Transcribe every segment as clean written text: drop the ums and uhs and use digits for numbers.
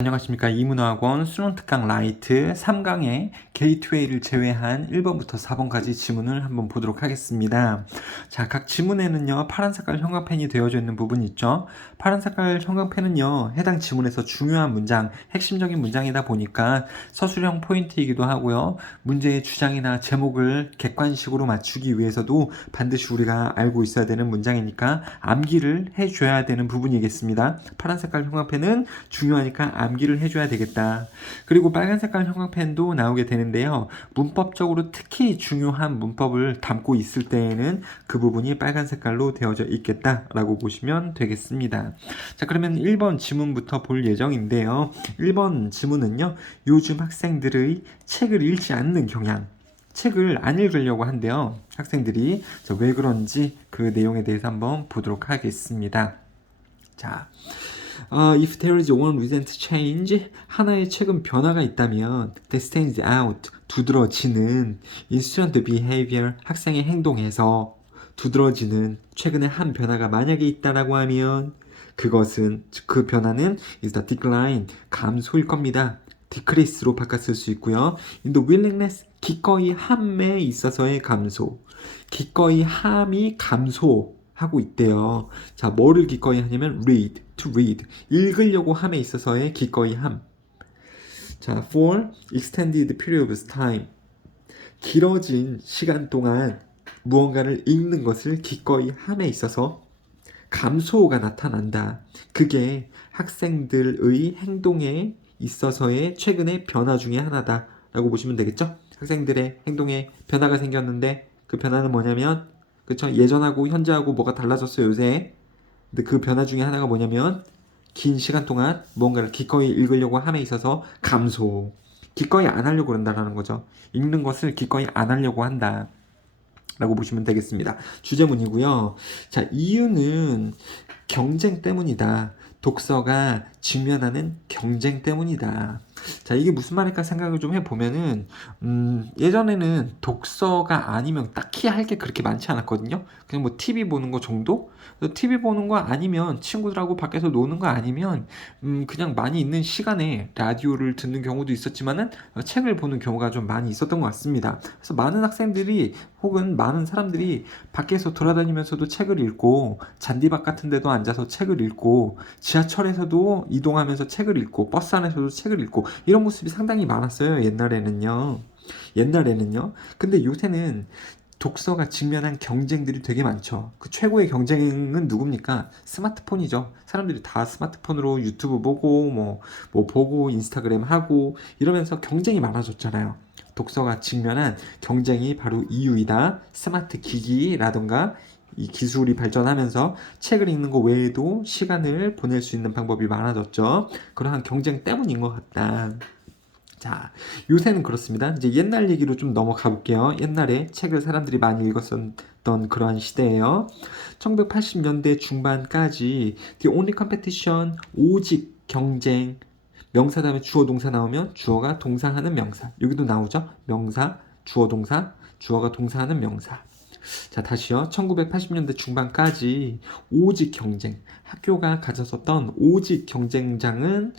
안녕하십니까. 이문화학원 수능특강 라이트 3강의 게이트웨이를 제외한 1번부터 4번까지 지문을 한번 보도록 하겠습니다. 자, 각 지문에는요, 파란 색깔 형광펜이 되어져 있는 부분이 있죠. 파란 색깔 형광펜은요, 해당 지문에서 중요한 문장, 핵심적인 문장이다 보니까 서술형 포인트이기도 하고요. 문제의 주장이나 제목을 객관식으로 맞추기 위해서도 반드시 우리가 알고 있어야 되는 문장이니까 암기를 해줘야 되는 부분이겠습니다. 파란 색깔 형광펜은 중요하니까 암기를 해줘야 되겠다. 그리고 빨간 색깔 형광펜도 나오게 되는데요. 문법적으로 특히 중요한 문법을 담고 있을 때에는 그 부분이 빨간 색깔로 되어져 있겠다라고 보시면 되겠습니다. 자, 그러면 1번 지문부터 볼 예정인데요. 1번 지문은요. 요즘 학생들의 책을 읽지 않는 경향. 책을 안 읽으려고 한대요. 학생들이. 왜 그런지 그 내용에 대해서 한번 보도록 하겠습니다. 자, if there is one recent change, 하나의 최근 변화가 있다면 that stands out, 두드러지는 in student behavior, 학생의 행동에서 두드러지는 최근에 한 변화가 만약에 있다라고 하면 그것은, 그 변화는 is the decline, 감소일 겁니다. decrease로 바꿨을 수 있고요. in the willingness, 기꺼이 함에 있어서의 감소. 기꺼이 함이 감소하고 있대요. 자, 뭐를 기꺼이 하냐면 read, to read. 읽으려고 함에 있어서의 기꺼이 함. 자, for extended period of time. 길어진 시간 동안 무언가를 읽는 것을 기꺼이 함에 있어서 감소가 나타난다. 그게 학생들의 행동에 있어서의 최근의 변화 중에 하나다 라고 보시면 되겠죠? 학생들의 행동에 변화가 생겼는데 그 변화는 뭐냐면, 그쵸? 예전하고 현재하고 뭐가 달라졌어요, 요새. 근데 그 변화 중에 하나가 뭐냐면 긴 시간 동안 무언가를 기꺼이 읽으려고 함에 있어서 감소. 기꺼이 안 하려고 그런다는 거죠. 읽는 것을 기꺼이 안 하려고 한다 라고 보시면 되겠습니다. 주제문이고요. 자, 이유는 경쟁 때문이다. 독서가 직면하는 경쟁 때문이다. 자, 이게 무슨 말일까 생각을 좀 해보면은, 예전에는 독서가 아니면 딱히 할 게 그렇게 많지 않았거든요. 그냥 뭐 TV 보는 거 정도? TV 보는 거 아니면 친구들하고 밖에서 노는 거 아니면, 그냥 많이 있는 시간에 라디오를 듣는 경우도 있었지만은, 책을 보는 경우가 좀 많이 있었던 것 같습니다. 그래서 많은 학생들이 혹은 많은 사람들이 밖에서 돌아다니면서도 책을 읽고, 잔디밭 같은 데도 앉아서 책을 읽고, 지하철에서도 이동하면서 책을 읽고, 버스 안에서도 책을 읽고, 이런 모습이 상당히 많았어요. 옛날에는요. 근데 요새는 독서가 직면한 경쟁들이 되게 많죠. 그 최고의 경쟁은 누굽니까? 스마트폰이죠. 사람들이 다 스마트폰으로 유튜브 보고 뭐 보고 인스타그램 하고 이러면서 경쟁이 많아졌잖아요. 독서가 직면한 경쟁이 바로 이유이다. 스마트 기기라던가 이 기술이 발전하면서 책을 읽는 것 외에도 시간을 보낼 수 있는 방법이 많아졌죠. 그러한 경쟁 때문인 것 같다. 자, 요새는 그렇습니다. 이제 옛날 얘기로 좀 넘어가 볼게요. 옛날에 책을 사람들이 많이 읽었던 그러한 시대예요. 1980년대 중반까지 the only competition, 오직 경쟁, 명사 다음에 주어 동사 나오면 주어가 동사하는 명사. 여기도 나오죠? 명사, 주어 동사, 주어가 동사하는 명사. 자, 다시요. 1980년대 중반까지 오직 경쟁, 학교가 가졌었던 오직 경쟁자는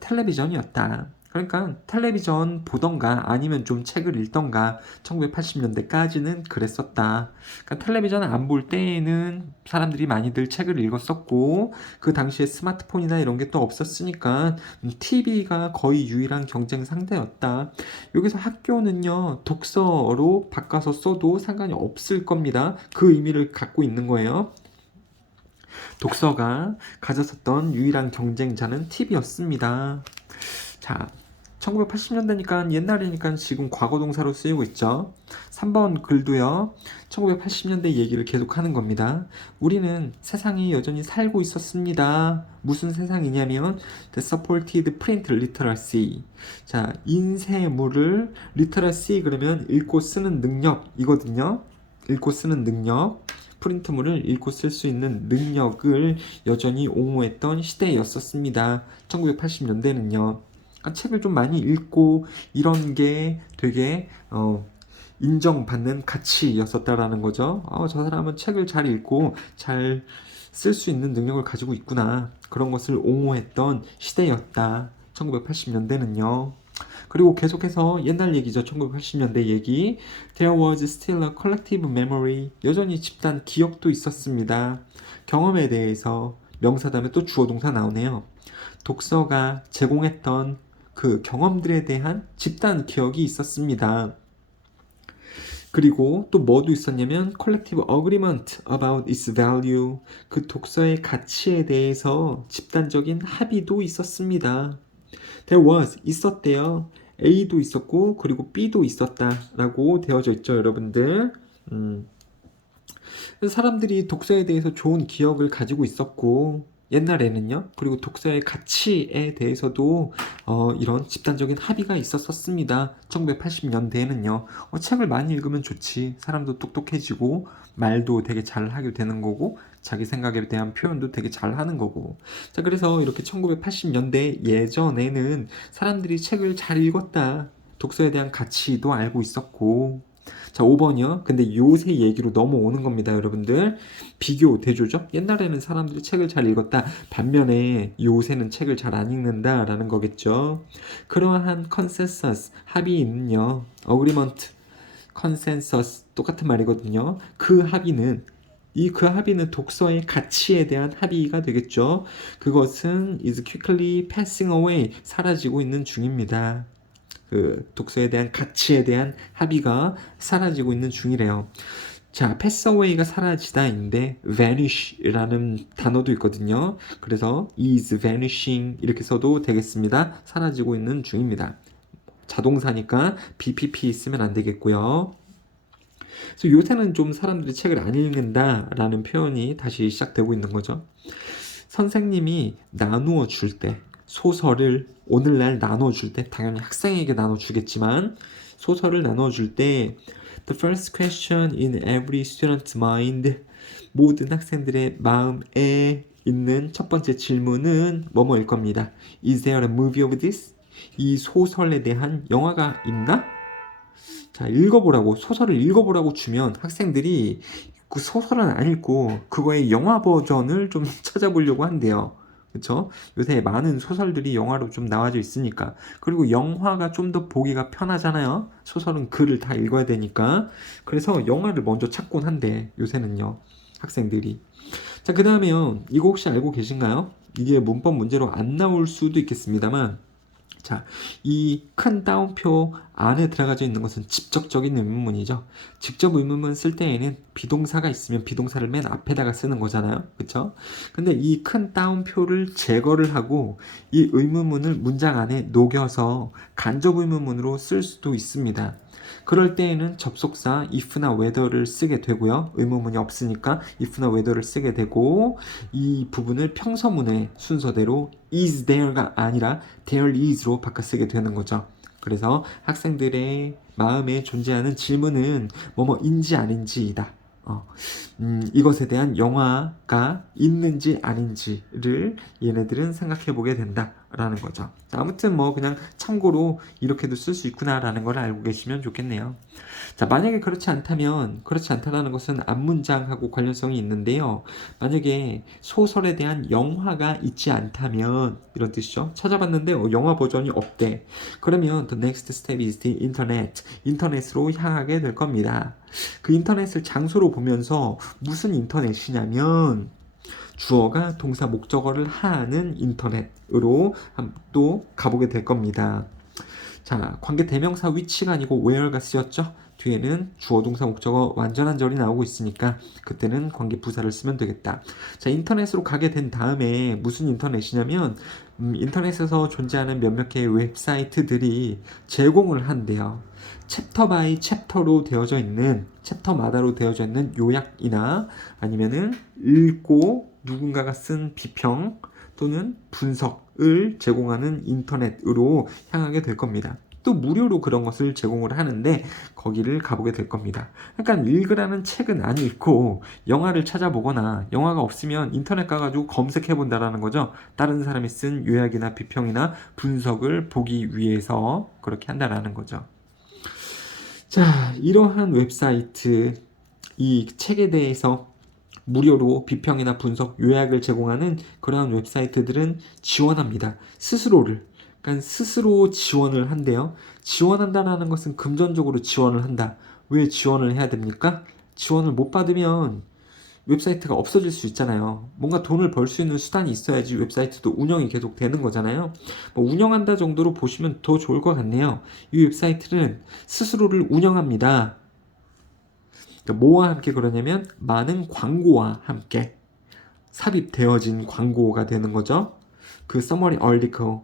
텔레비전이었다. 그러니까 텔레비전 보던가 아니면 좀 책을 읽던가 1980년대까지는 그랬었다. 그러니까 텔레비전 안 볼 때에는 사람들이 많이들 책을 읽었었고 그 당시에 스마트폰이나 이런 게 또 없었으니까 TV가 거의 유일한 경쟁 상대였다. 여기서 학교는요, 독서로 바꿔서 써도 상관이 없을 겁니다. 그 의미를 갖고 있는 거예요. 독서가 가졌었던 유일한 경쟁자는 TV였습니다. 자, 1980년대니까 옛날이니까 지금 과거 동사로 쓰이고 있죠. 3번 글도요. 1980년대 얘기를 계속 하는 겁니다. 우리는 세상에 여전히 살고 있었습니다. 무슨 세상이냐면 The supported print literacy. 자, 인쇄물을 literacy 그러면 읽고 쓰는 능력이거든요. 읽고 쓰는 능력. 프린트물을 읽고 쓸 수 있는 능력을 여전히 옹호했던 시대였었습니다. 1980년대는요. 책을 좀 많이 읽고 이런 게 되게 인정받는 가치였었다라는 거죠. 저 사람은 책을 잘 읽고 잘 쓸 수 있는 능력을 가지고 있구나. 그런 것을 옹호했던 시대였다. 1980년대는요. 그리고 계속해서 옛날 얘기죠. 1980년대 얘기. There was still a collective memory. 여전히 집단 기억도 있었습니다. 경험에 대해서 명사 다음에 또 주어 동사 나오네요. 독서가 제공했던 그 경험들에 대한 집단 기억이 있었습니다. 그리고 또 뭐도 있었냐면 collective agreement about its value. 그 독서의 가치에 대해서 집단적인 합의도 있었습니다. There was 있었대요. A도 있었고 그리고 B도 있었다라고 되어져 있죠, 여러분들. 사람들이 독서에 대해서 좋은 기억을 가지고 있었고 옛날에는요. 그리고 독서의 가치에 대해서도 이런 집단적인 합의가 있었습니다. 1980년대에는요. 책을 많이 읽으면 좋지. 사람도 똑똑해지고 말도 되게 잘 하게 되는 거고 자기 생각에 대한 표현도 되게 잘 하는 거고. 자, 그래서 이렇게 1980년대 예전에는 사람들이 책을 잘 읽었다. 독서에 대한 가치도 알고 있었고. 자, 5번이요. 근데 요새 얘기로 넘어오는 겁니다, 여러분들. 비교, 대조죠? 옛날에는 사람들이 책을 잘 읽었다. 반면에 요새는 책을 잘 안 읽는다라는 거겠죠. 그러한 컨센서스, 합의는요. 어그리먼트, 컨센서스 똑같은 말이거든요. 그 합의는 독서의 가치에 대한 합의가 되겠죠. 그것은 is quickly passing away, 사라지고 있는 중입니다. 그 독서에 대한 가치에 대한 합의가 사라지고 있는 중이래요. 자, pass away가 사라지다인데 vanish라는 단어도 있거든요. 그래서 is vanishing 이렇게 써도 되겠습니다. 사라지고 있는 중입니다. 자동사니까 BPP 쓰면 안 되겠고요. 그래서 요새는 좀 사람들이 책을 안 읽는다라는 표현이 다시 시작되고 있는 거죠. 선생님이 나누어 줄 때, 소설을 오늘날 나눠줄 때, 당연히 학생에게 나눠주겠지만 소설을 나눠줄 때 The first question in every student's mind, 모든 학생들의 마음에 있는 첫 번째 질문은 뭐뭐일 겁니다. Is there a movie of this? 이 소설에 대한 영화가 있나? 자, 읽어보라고, 소설을 읽어보라고 주면 학생들이 그 소설은 안 읽고 그거의 영화 버전을 좀 찾아보려고 한대요. 그쵸? 요새 많은 소설들이 영화로 좀 나와져 있으니까. 그리고 영화가 좀 더 보기가 편하잖아요. 소설은 글을 다 읽어야 되니까. 그래서 영화를 먼저 찾곤 한대, 요새는요. 학생들이. 자, 그 다음에요. 이거 혹시 알고 계신가요? 이게 문법 문제로 안 나올 수도 있겠습니다만, 자, 이 큰 따옴표 안에 들어가져 있는 것은 직접적인 의문문이죠. 직접 의문문 쓸 때에는 비동사가 있으면 비동사를 맨 앞에다가 쓰는 거잖아요. 그쵸? 근데 이 큰 따옴표를 제거를 하고 이 의문문을 문장 안에 녹여서 간접 의문문으로 쓸 수도 있습니다. 그럴 때에는 접속사 if나 whether를 쓰게 되고요. 의문문이 없으니까 if나 whether를 쓰게 되고, 이 부분을 평서문의 순서대로 is there가 아니라 there is로 바꿔 쓰게 되는 거죠. 그래서 학생들의 마음에 존재하는 질문은 뭐뭐인지 아닌지이다. 이것에 대한 영화가 있는지 아닌지를 얘네들은 생각해 보게 된다라는 거죠. 아무튼 뭐 그냥 참고로 이렇게도 쓸 수 있구나라는 걸 알고 계시면 좋겠네요. 자, 만약에 그렇지 않다라는 것은 앞문장하고 관련성이 있는데요. 만약에 소설에 대한 영화가 있지 않다면 이런 뜻이죠. 찾아봤는데 영화 버전이 없대. 그러면 the next step is the internet. 인터넷으로 향하게 될 겁니다. 그 인터넷을 장소로 보면서 무슨 인터넷이냐면 주어가 동사 목적어를 하는 인터넷으로 또 가보게 될 겁니다. 자, 관계 대명사 위치가 아니고 where가 쓰였죠? 뒤에는 주어 동사 목적어 완전한 절이 나오고 있으니까 그때는 관계 부사를 쓰면 되겠다. 자, 인터넷으로 가게 된 다음에 무슨 인터넷이냐면 인터넷에서 존재하는 몇몇 개의 웹사이트들이 제공을 한대요. 챕터 바이 챕터로 되어져 있는, 챕터마다로 되어져 있는 요약이나 아니면은 읽고 누군가가 쓴 비평 또는 분석을 제공하는 인터넷으로 향하게 될 겁니다. 또 무료로 그런 것을 제공을 하는데 거기를 가보게 될 겁니다. 그러니까 읽으라는 책은 안 읽고 영화를 찾아보거나 영화가 없으면 인터넷 가가지고 검색해 본다라는 거죠. 다른 사람이 쓴 요약이나 비평이나 분석을 보기 위해서 그렇게 한다라는 거죠. 자, 이러한 웹사이트, 이 책에 대해서 무료로 비평이나 분석, 요약을 제공하는 그러한 웹사이트들은 지원합니다. 스스로를. 그러니까 스스로 지원을 한대요. 지원한다는 것은 금전적으로 지원을 한다. 왜 지원을 해야 됩니까? 지원을 못 받으면 웹사이트가 없어질 수 있잖아요. 뭔가 돈을 벌 수 있는 수단이 있어야지 웹사이트도 운영이 계속 되는 거잖아요. 뭐 운영한다 정도로 보시면 더 좋을 것 같네요. 이 웹사이트는 스스로를 운영합니다. 그러니까 뭐와 함께 그러냐면 많은 광고와 함께 삽입되어진 광고가 되는 거죠. 그 summary article,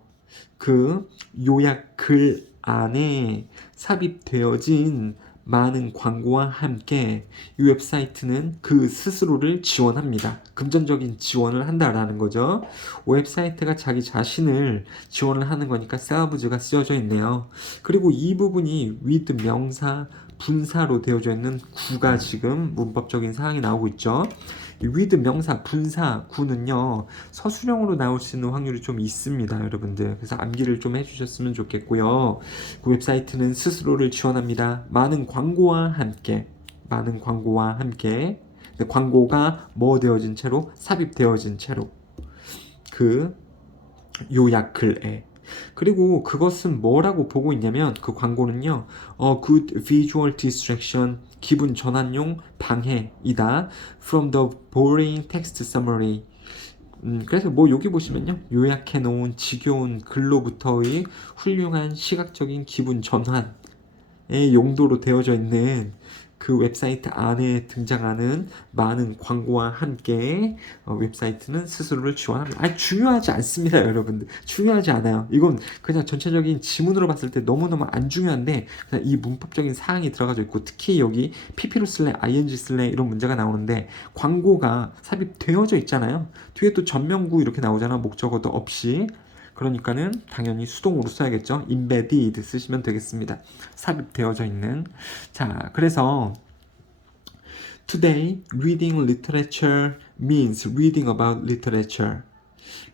그 요약 글 안에 sab입되어진 많은 광고와 함께 이 웹사이트는 그 스스로를 지원합니다. 금전적인 지원을 한다라는 거죠. 웹사이트가 자기 자신을 지원을 하는 거니까 selves가 쓰여져 있네요. 그리고 이 부분이 with 명사 분사로 되어져 있는 구가 지금 문법적인 사항이 나오고 있죠. 이 with 명사 분사 구는요 서술형으로 나올 수 있는 확률이 좀 있습니다, 여러분들. 그래서 암기를 좀 해주셨으면 좋겠고요. 그 웹사이트는 스스로를 지원합니다. 많은 광고와 함께 광고가 뭐 되어진 채로 삽입되어진 채로 그 요약 글에. 그리고 그것은 뭐라고 보고 있냐면 그 광고는요 good visual distraction 기분 전환용 방해이다 from the boring text summary. 그래서 뭐 여기 보시면요 요약해 놓은 지겨운 글로부터의 훌륭한 시각적인 기분 전환의 용도로 되어져 있는 그 웹사이트 안에 등장하는 많은 광고와 함께 웹사이트는 스스로를 지원합니다. 중요하지 않습니다, 여러분들. 중요하지 않아요. 이건 그냥 전체적인 지문으로 봤을 때 너무너무 안 중요한데 그냥 이 문법적인 사항이 들어가져 있고 특히 여기 pp로 쓸래, ing 쓸래 이런 문제가 나오는데 광고가 삽입되어져 있잖아요. 뒤에 또 전명구 이렇게 나오잖아. 목적어도 없이. 그러니까는 당연히 수동으로 써야겠죠. embedded 쓰시면 되겠습니다. 삽입되어져 있는. 자, 그래서 today reading literature means reading about literature.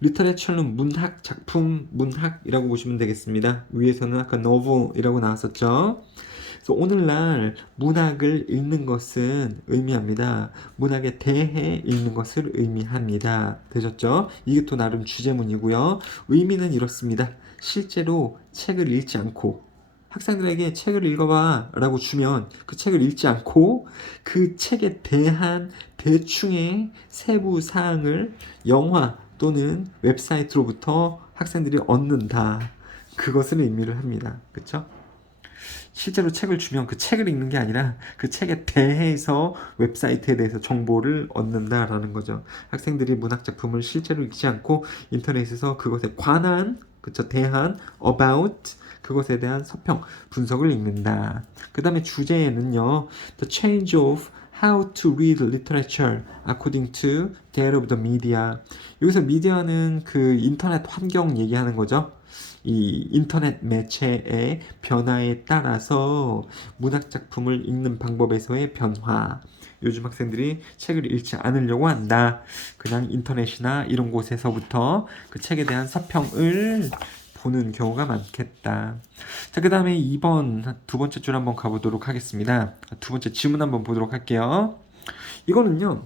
literature는 문학, 작품, 문학이라고 보시면 되겠습니다. 위에서는 아까 novel이라고 나왔었죠. 그래서 오늘날 문학을 읽는 것은 의미합니다. 문학에 대해 읽는 것을 의미합니다. 되셨죠? 이게 또 나름 주제문이고요. 의미는 이렇습니다. 실제로 책을 읽지 않고 학생들에게 책을 읽어봐 라고 주면 그 책을 읽지 않고 그 책에 대한 대충의 세부 사항을 영화 또는 웹사이트로부터 학생들이 얻는다. 그것을 의미를 합니다. 그렇죠? 실제로 책을 주면 그 책을 읽는 게 아니라 그 책에 대해서 웹사이트에 대해서 정보를 얻는다라는 거죠. 학생들이 문학작품을 실제로 읽지 않고 인터넷에서 그것에 관한, 그쵸, 대한, about, 그것에 대한 서평, 분석을 읽는다. 그 다음에 주제에는요, the change of how to read literature according to that of the media. 여기서 미디어는 그 인터넷 환경 얘기하는 거죠. 이 인터넷 매체의 변화에 따라서 문학작품을 읽는 방법에서의 변화. 요즘 학생들이 책을 읽지 않으려고 한다. 그냥 인터넷이나 이런 곳에서부터 그 책에 대한 서평을 보는 경우가 많겠다. 자, 그 다음에 2번 두 번째 줄 한번 가보도록 하겠습니다. 두 번째 지문 한번 보도록 할게요. 이거는요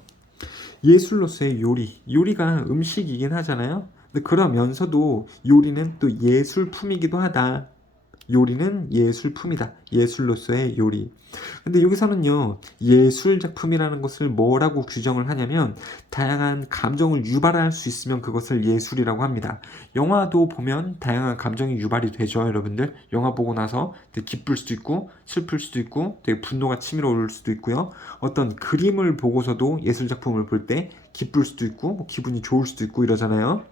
예술로서의 요리가 음식이긴 하잖아요. 근데 그러면서도 요리는 또 예술품이기도 하다. 요리는 예술품이다. 예술로서의 요리. 근데 여기서는요 예술 작품이라는 것을 뭐라고 규정을 하냐면 다양한 감정을 유발할 수 있으면 그것을 예술이라고 합니다. 영화도 보면 다양한 감정이 유발이 되죠, 여러분들. 영화 보고 나서 되게 기쁠 수도 있고 슬플 수도 있고 되게 분노가 치밀어 오를 수도 있고요. 어떤 그림을 보고서도 예술 작품을 볼 때 기쁠 수도 있고 뭐 기분이 좋을 수도 있고 이러잖아요.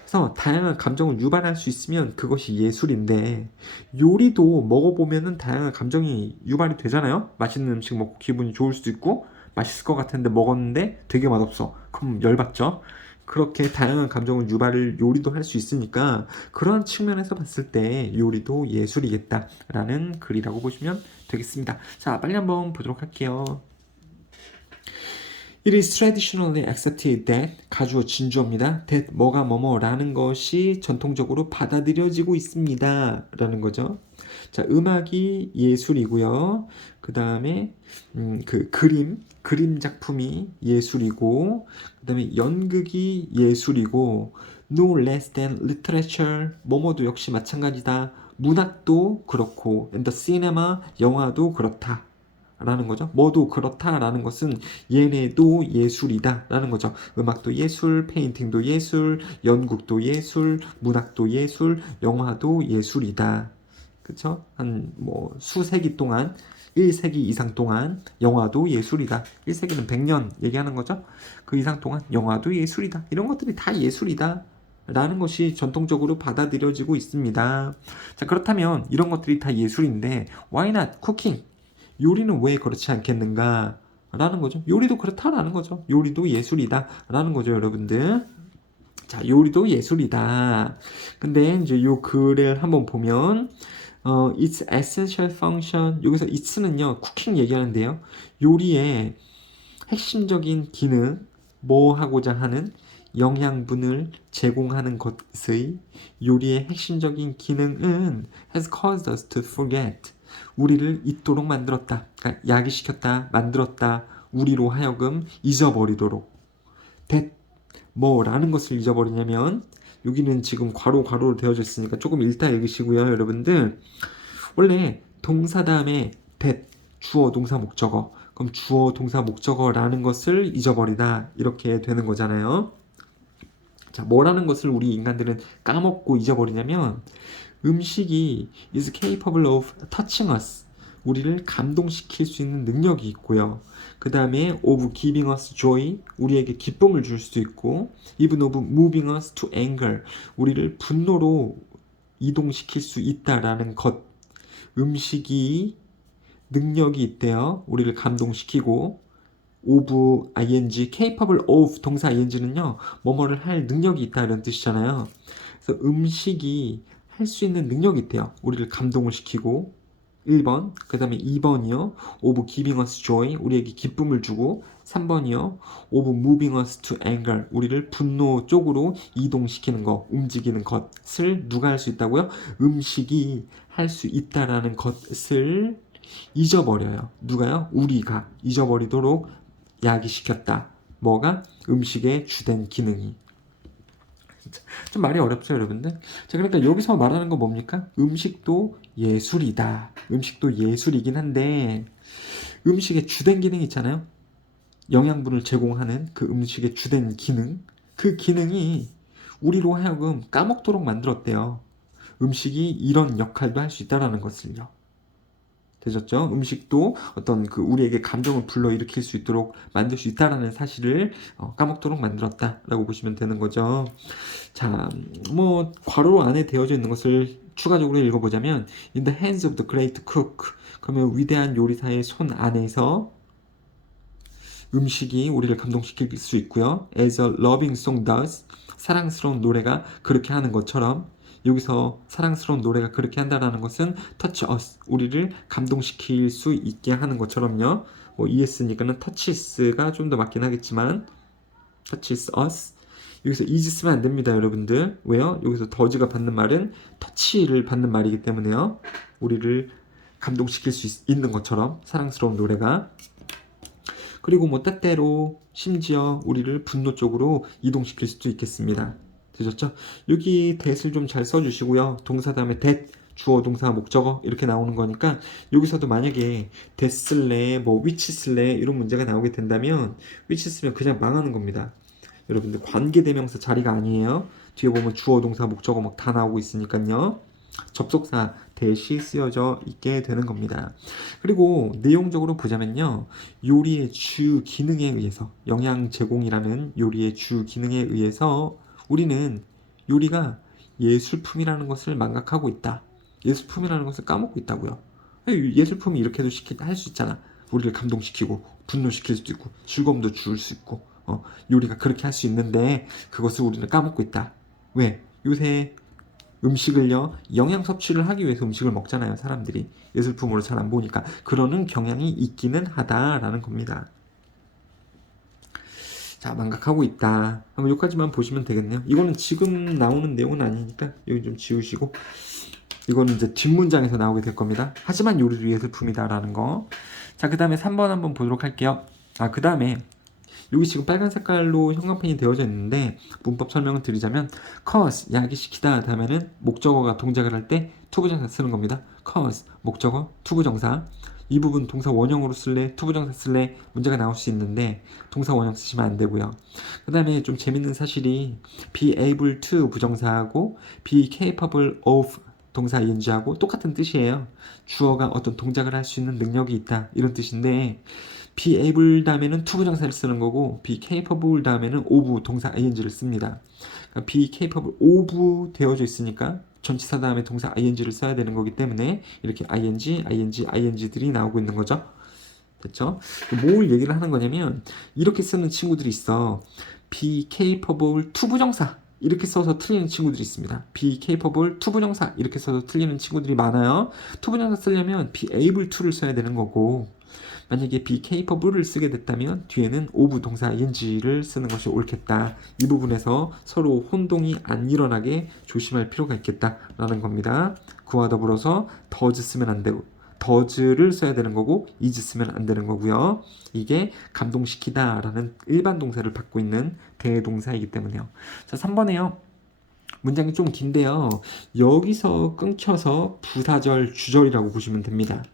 그래서 다양한 감정을 유발할 수 있으면 그것이 예술인데 요리도 먹어보면은 다양한 감정이 유발이 되잖아요. 맛있는 음식 먹고 기분이 좋을 수도 있고 맛있을 것 같은데 먹었는데 되게 맛없어. 그럼 열받죠. 그렇게 다양한 감정을 유발을 요리도 할 수 있으니까 그런 측면에서 봤을 때 요리도 예술이겠다라는 글이라고 보시면 되겠습니다. 자, 빨리 한번 보도록 할게요. It is traditionally accepted that 가주어 진주어입니다. that 뭐가 뭐뭐라는 것이 전통적으로 받아들여지고 있습니다. 라는 거죠. 자, 음악이 예술이고요. 그 다음에 그 그림 작품이 예술이고, 그 다음에 연극이 예술이고, no less than literature, 뭐뭐도 역시 마찬가지다. 문학도 그렇고, and the cinema, 영화도 그렇다. 라는 거죠. 뭐도 그렇다라는 것은 얘네도 예술이다 라는 거죠. 음악도 예술, 페인팅도 예술, 연극도 예술, 문학도 예술, 영화도 예술이다. 그쵸? 한 뭐 수세기 동안 1세기 이상 동안 영화도 예술이다. 1세기는 100년 얘기하는 거죠. 그 이상 동안 영화도 예술이다. 이런 것들이 다 예술이다. 라는 것이 전통적으로 받아들여지고 있습니다. 자, 그렇다면 이런 것들이 다 예술인데 why not cooking? 요리는 왜 그렇지 않겠는가? 라는 거죠. 요리도 그렇다라는 거죠. 요리도 예술이다. 라는 거죠, 여러분들. 자, 요리도 예술이다. 근데 이제 요 글을 한번 보면, its essential function, 여기서 its는요, 쿠킹 얘기하는데요. 요리의 핵심적인 기능, 뭐 하고자 하는 영양분을 제공하는 것의 요리의 핵심적인 기능은 has caused us to forget. 우리를 잊도록 만들었다. 그러니까 야기시켰다, 만들었다. 우리로 하여금 잊어버리도록. that 뭐라는 것을 잊어버리냐면 여기는 지금 괄호로 되어져 있으니까 조금 읽다 읽으시고요, 여러분들. 원래 동사 다음에 that 주어 동사 목적어. 그럼 주어 동사 목적어라는 것을 잊어버리다 이렇게 되는 거잖아요. 자, 뭐라는 것을 우리 인간들은 까먹고 잊어버리냐면 음식이 is capable of touching us. 우리를 감동시킬 수 있는 능력이 있고요. 그 다음에 of giving us joy. 우리에게 기쁨을 줄 수도 있고 even of moving us to anger. 우리를 분노로 이동시킬 수 있다라는 것. 음식이 능력이 있대요. 우리를 감동시키고 of ing, capable of 동사 ing는요. 뭐뭐를 할 능력이 있다 이런 뜻이잖아요. 그래서 음식이 할 수 있는 능력이 있대요. 우리를 감동을 시키고 1번, 그 다음에 2번이요. of giving us joy, 우리에게 기쁨을 주고 3번이요. of moving us to anger, 우리를 분노 쪽으로 이동시키는 것, 움직이는 것을 누가 할 수 있다고요? 음식이 할 수 있다라는 것을 잊어버려요. 누가요? 우리가 잊어버리도록 야기시켰다. 뭐가? 음식의 주된 기능이. 좀 말이 어렵죠, 여러분들? 자, 그러니까 여기서 말하는 건 뭡니까? 음식도 예술이다. 음식도 예술이긴 한데 음식의 주된 기능 있잖아요. 영양분을 제공하는 그 음식의 주된 기능. 그 기능이 우리로 하여금 까먹도록 만들었대요. 음식이 이런 역할도 할 수 있다는 것을요. 되셨죠? 음식도 어떤 그 우리에게 감정을 불러일으킬 수 있도록 만들 수 있다라는 사실을 까먹도록 만들었다라고 보시면 되는 거죠. 자, 뭐 괄호 안에 되어져 있는 것을 추가적으로 읽어보자면 In the hands of the great cook. 그러면 위대한 요리사의 손 안에서 음식이 우리를 감동시킬 수 있고요. As a loving song does. 사랑스러운 노래가 그렇게 하는 것처럼 여기서 사랑스러운 노래가 그렇게 한다는 것은 touch us, 우리를 감동시킬 수 있게 하는 것처럼요. 뭐 es니까는 touches가 좀 더 맞긴 하겠지만 touches us. 여기서 is 쓰면 안 됩니다, 여러분들. 왜요? 여기서 does가 받는 말은 touch를 받는 말이기 때문에요. 우리를 감동시킬 수 있는 것처럼 사랑스러운 노래가. 그리고 뭐 때때로 심지어 우리를 분노 쪽으로 이동시킬 수도 있겠습니다. 되셨죠? 여기 that을 좀 잘 써주시고요. 동사 다음에 that, 주어, 동사, 목적어 이렇게 나오는 거니까 여기서도 만약에 that 쓸래, 뭐 which 쓸래 이런 문제가 나오게 된다면 which 쓰면 그냥 망하는 겁니다. 여러분들 관계대명사 자리가 아니에요. 뒤에 보면 주어, 동사, 목적어 막 다 나오고 있으니까요. 접속사 that이 쓰여져 있게 되는 겁니다. 그리고 내용적으로 보자면요. 요리의 주 기능에 의해서 영양 제공이라는 요리의 주 기능에 의해서 우리는 요리가 예술품이라는 것을 망각하고 있다. 예술품이라는 것을 까먹고 있다고요. 예술품이 이렇게도 할 수 있잖아. 우리를 감동시키고 분노시킬 수도 있고 즐거움도 줄 수 있고 요리가 그렇게 할 수 있는데 그것을 우리는 까먹고 있다. 왜? 요새 음식을요, 영양 섭취를 하기 위해서 음식을 먹잖아요, 사람들이. 예술품으로 잘 안 보니까. 그러는 경향이 있기는 하다라는 겁니다. 자, 망각하고 있다. 한번 여기까지만 보시면 되겠네요. 이거는 지금 나오는 내용은 아니니까 여기 좀 지우시고, 이거는 이제 뒷문장에서 나오게 될 겁니다. 하지만 요리를 위해 슬픔이다라는 거. 자, 그 다음에 3번 한번 보도록 할게요. 그 다음에 여기 지금 빨간 색깔로 형광펜이 되어져 있는데 문법 설명을 드리자면 cause 야기시키다 다음에는 목적어가 동작을 할 때 투부정사 쓰는 겁니다. cause 목적어 투부정사. 이 부분 동사 원형으로 쓸래 투부정사 쓸래 문제가 나올 수 있는데 동사 원형 쓰시면 안 되고요. 그 다음에 좀 재밌는 사실이 be able to 부정사하고 be capable of 동사 ing하고 똑같은 뜻이에요. 주어가 어떤 동작을 할 수 있는 능력이 있다 이런 뜻인데 be able 다음에는 to 부정사를 쓰는 거고 be capable 다음에는 of 동사 ing를 씁니다. 그러니까 be capable of 되어져 있으니까 전치사 다음에 동사 ing를 써야 되는 거기 때문에 이렇게 ing들이 나오고 있는 거죠. 됐죠? 뭘 얘기를 하는 거냐면 이렇게 쓰는 친구들이 있어. be capable to 부정사 이렇게 써서 틀리는 친구들이 있습니다. be capable to 부정사 이렇게 써서 틀리는 친구들이 많아요. to 부정사 쓰려면 be able to를 써야 되는 거고 만약에 be capable을 쓰게 됐다면 뒤에는 of 동사 ing를 쓰는 것이 옳겠다. 이 부분에서 서로 혼동이 안 일어나게 조심할 필요가 있겠다라는 겁니다. 그와 더불어서 does 쓰면 안 되고 does를 써야 되는 거고 is 쓰면 안 되는 거고요. 이게 감동시키다 라는 일반 동사를 받고 있는 대동사이기 때문에요. 자, 3번에요. 문장이 좀 긴데요. 여기서 끊겨서 부사절 주절이라고 보시면 됩니다.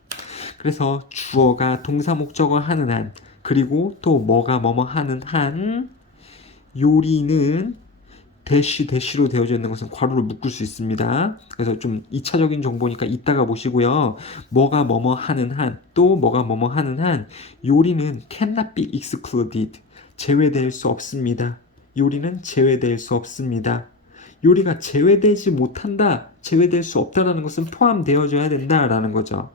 그래서 주어가 동사 목적어 하는 한 그리고 또 뭐가 뭐뭐 하는 한 요리는 대쉬로 되어져 있는 것은 괄호로 묶을 수 있습니다. 그래서 좀 2차적인 정보니까 이따가 보시고요. 뭐가 뭐뭐 하는 한 또 뭐가 뭐뭐 하는 한 요리는 cannot be excluded 제외될 수 없습니다. 요리는 제외될 수 없습니다. 요리가 제외되지 못한다, 제외될 수 없다라는 것은 포함되어져야 된다라는 거죠.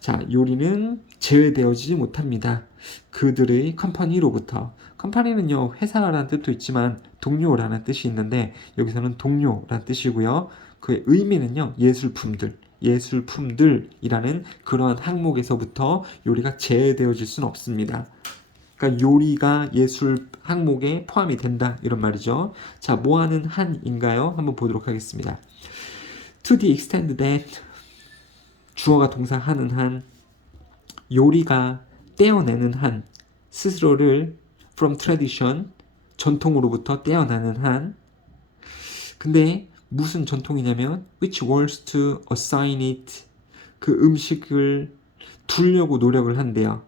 자, 요리는 제외되어지지 못합니다. 그들의 컴퍼니로부터. 컴퍼니는요, 회사라는 뜻도 있지만 동료라는 뜻이 있는데 여기서는 동료라는 뜻이고요. 그의 의미는요, 예술품들이라는 그러한 항목에서부터 요리가 제외되어질 수는 없습니다. 그러니까 요리가 예술 항목에 포함이 된다 이런 말이죠. 자, 뭐 하는 한인가요? 한번 보도록 하겠습니다. To the extent that 주어가 동사 하는 한 요리가 떼어내는 한 스스로를 from tradition 전통으로부터 떼어내는 한 근데 무슨 전통이냐면 which wants to assign it 그 음식을 두려고 노력을 한대요.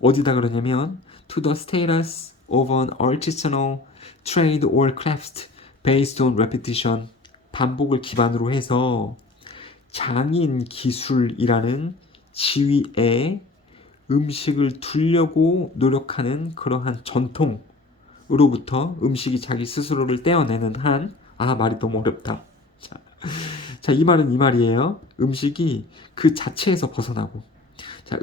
어디다 그러냐면 to the status of an artisanal trade or craft based on repetition 반복을 기반으로 해서 장인 기술이라는 지위에 음식을 두려고 노력하는 그러한 전통으로부터 음식이 자기 스스로를 떼어내는 한 말이 너무 어렵다. 자, 이 말은 이 말이에요. 음식이 그 자체에서 벗어나고 자,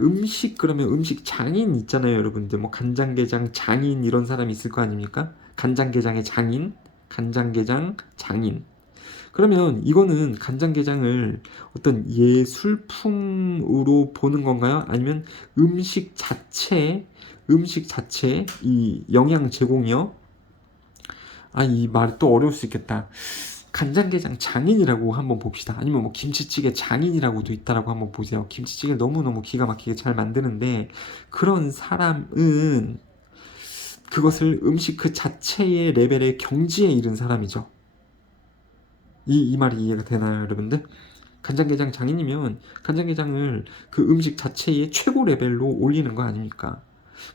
그러면 음식 장인 있잖아요, 여러분들. 뭐 간장게장 장인 이런 사람이 있을 거 아닙니까? 간장게장의 장인, 간장게장 장인. 그러면 이거는 간장게장을 어떤 예술품으로 보는 건가요? 아니면 음식 자체 이 영양 제공이요? 이 말 또 어려울 수 있겠다. 간장게장 장인이라고 한번 봅시다. 아니면 뭐 김치찌개 장인이라고도 있다라고 한번 보세요. 김치찌개를 너무너무 기가 막히게 잘 만드는데 그런 사람은 그것을 음식 그 자체의 레벨의 경지에 이른 사람이죠. 이 말이 이해가 되나요, 여러분들? 간장게장 장인이면 간장게장을 그 음식 자체의 최고 레벨로 올리는 거 아닙니까?